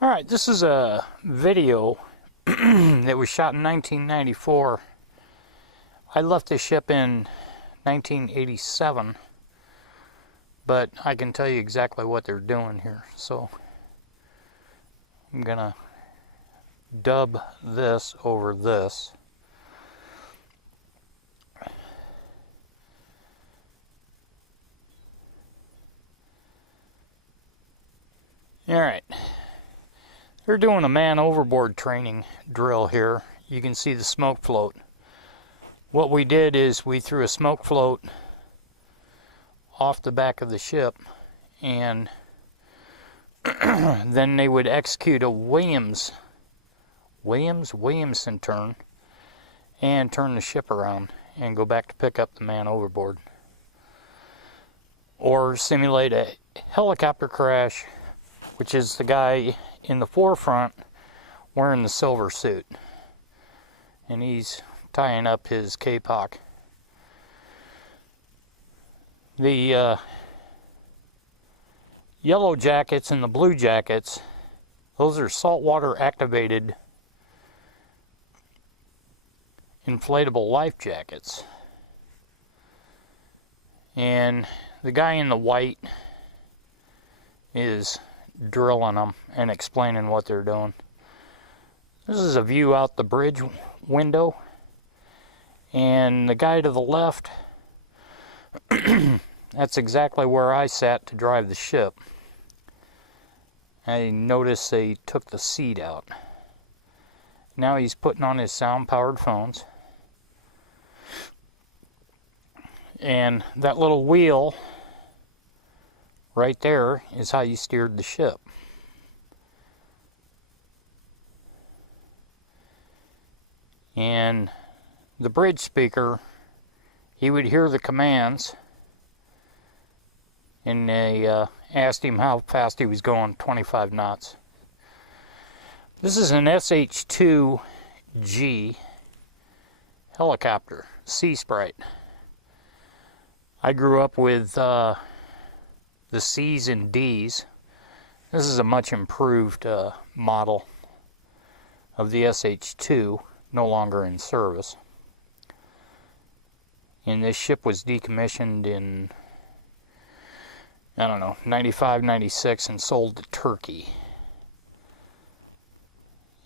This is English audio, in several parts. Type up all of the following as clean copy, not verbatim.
Alright, this is a video that was shot in 1994. I left the ship in 1987, but I can tell you exactly what they're doing here. So I'm gonna dub this over this. Alright. They're doing a man overboard training drill here. You can see the smoke float. What we did is we threw a smoke float off the back of the ship, and then they would execute a Williamson turn and turn the ship around and go back to pick up the man overboard. Or simulate a helicopter crash, which is the guy in the forefront wearing the silver suit, and he's tying up his K-Pock. The yellow jackets and the blue jackets, those are saltwater activated inflatable life jackets, and the guy in the white is drilling them and explaining what they're doing. This is a view out the bridge window, and the guy to the left, that's exactly where I sat to drive the ship. I noticed they took the seat out. Now he's putting on his sound-powered phones, and that little wheel right there is how you steered the ship. And the bridge speaker, he would hear the commands, and they asked him how fast he was going, 25 knots. This is an SH-2G helicopter, Sea Sprite. I grew up with the C's and D's. This is a much improved model of the SH-2, no longer in service. And this ship was decommissioned in, I don't know, 95, 96, and sold to Turkey.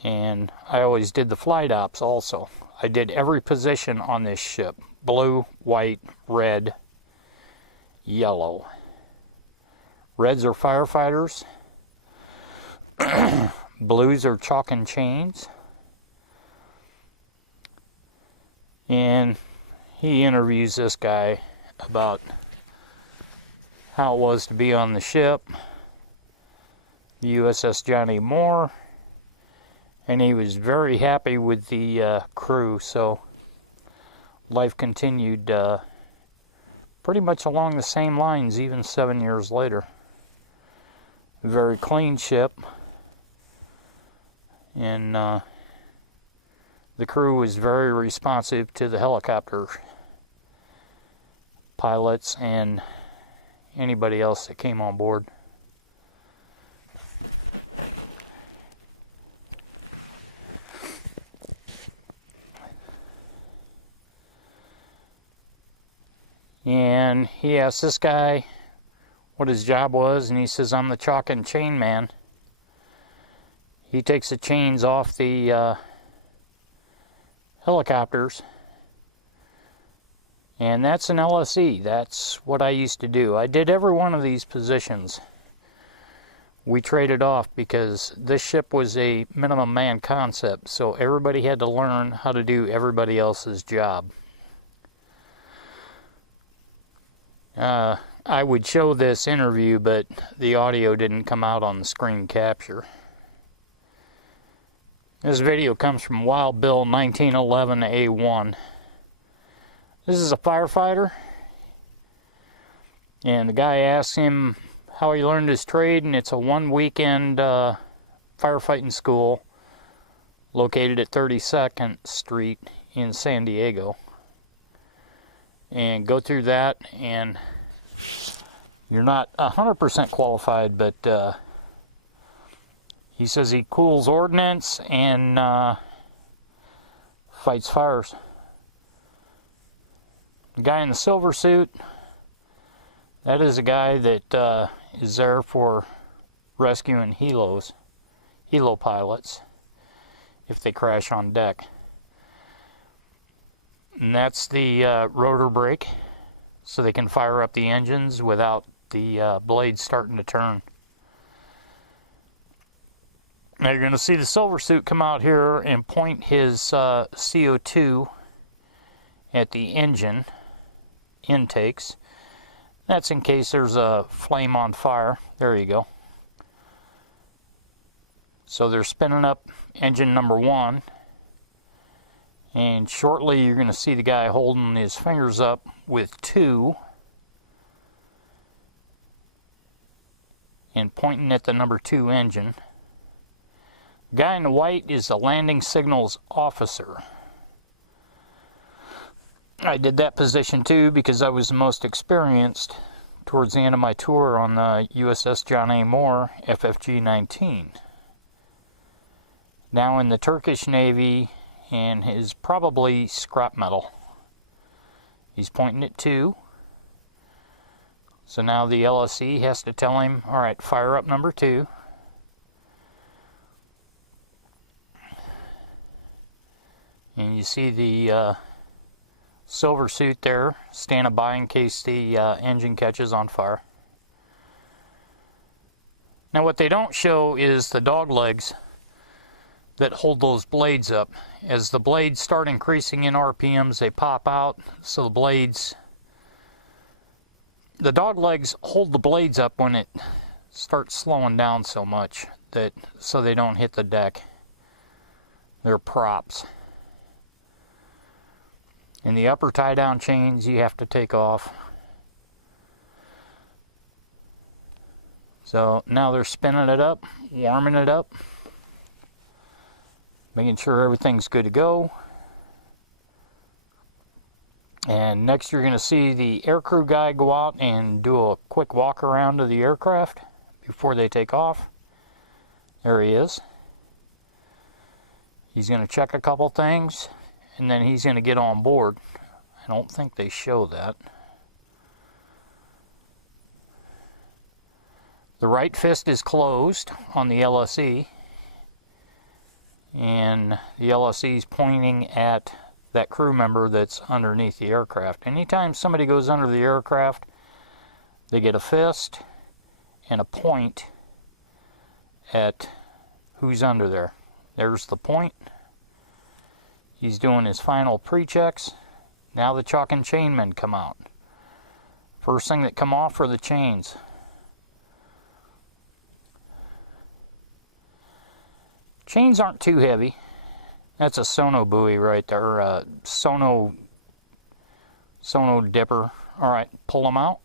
And I always did the flight ops also. I did every position on this ship: blue, white, red, yellow. Reds are firefighters, blues are chalk and chains, and he interviews this guy about how it was to be on the ship, the USS Johnny Moore, and he was very happy with the crew, so life continued pretty much along the same lines even 7 years later. A very clean ship, and the crew was very responsive to the helicopter pilots and anybody else that came on board. And he asked this guy what his job was, and he says, "I'm the chalk and chain man." He takes the chains off the helicopters, and that's an LSE. That's what I used to do. I did every one of these positions. We traded off because this ship was a minimum man concept, so everybody had to learn how to do everybody else's job. I would show this interview, but the audio didn't come out on the screen capture. This video comes from Wild Bill 1911A1. This is a firefighter, and the guy asks him how he learned his trade, and it's a one-weekend firefighting school located at 32nd Street in San Diego. And go through that, and you're not 100% qualified, but He says he cools ordnance and fights fires. The guy in the silver suit, that is a guy that is there for rescuing helo pilots, if they crash on deck. And that's the rotor brake, so they can fire up the engines without the blades starting to turn. Now you're going to see the silver suit come out here and point his CO2 at the engine intakes. That's in case there's a flame on fire. There you go. So they're spinning up engine number 1, and shortly you're going to see the guy holding his fingers up with 2 and pointing at the number 2 engine. The guy in the white is the landing signals officer. I did that position too because I was the most experienced towards the end of my tour on the USS John A. Moore FFG-19. Now in the Turkish Navy, and is probably scrap metal. He's pointing at 2. So now the LSE has to tell him, alright, fire up number 2. And you see the silver suit there standing by in case the engine catches on fire. Now what they don't show is the dog legs that hold those blades up. As the blades start increasing in RPMs, they pop out, so the dog legs hold the blades up when it starts slowing down so much, so they don't hit the deck. They're props. And the upper tie-down chains you have to take off. So now they're spinning it up, warming it up, making sure everything's good to go. And next you're going to see the aircrew guy go out and do a quick walk around to the aircraft before they take off. There he is. He's going to check a couple things, and then he's going to get on board. I don't think they show that. The right fist is closed on the LSE, and the LSE is pointing at that crew member that's underneath the aircraft. Anytime somebody goes under the aircraft, they get a fist and a point at who's under there. There's the point. He's doing his final pre-checks. Now the chalk and chain men come out. First thing that come off are the chains. Chains aren't too heavy. That's a sono buoy right there, sono dipper. Alright, pull them out.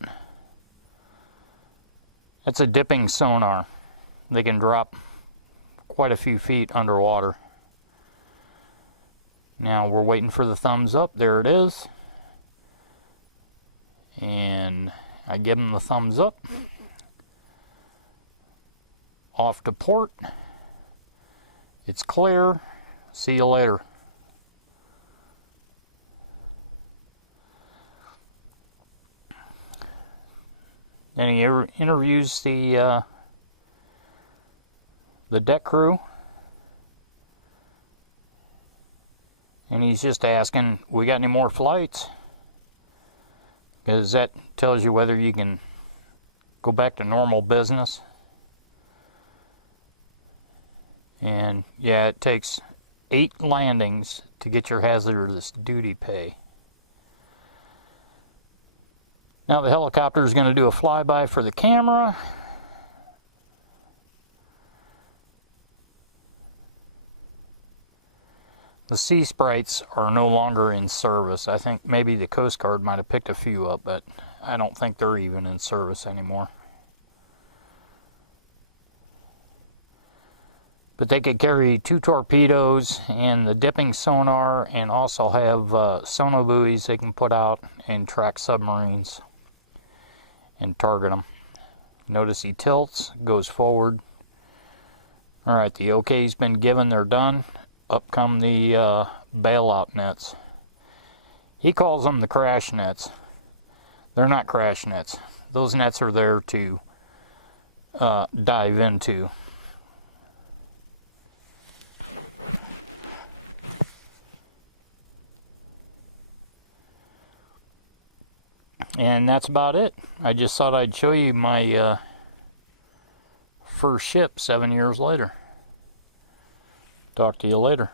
That's a dipping sonar. They can drop quite a few feet underwater. Now we're waiting for the thumbs up. There it is. And I give them the thumbs up. Off to port. It's clear. See you later. Then he interviews the deck crew, and he's just asking, we got any more flights? Because that tells you whether you can go back to normal business. And yeah, it takes 8 landings to get your hazardous duty pay. Now the helicopter is going to do a flyby for the camera. The Sea Sprites are no longer in service. I think maybe the Coast Guard might have picked a few up, but I don't think they're even in service anymore. But they could carry 2 torpedoes and the dipping sonar, and also have sonobuoys they can put out and track submarines and target them. Notice he tilts, goes forward, Alright, the okay's been given, they're done. Up come the bailout nets. He calls them the crash nets. They're not crash nets. Those nets are there to dive into. And that's about it. I just thought I'd show you my first ship 7 years later. Talk to you later.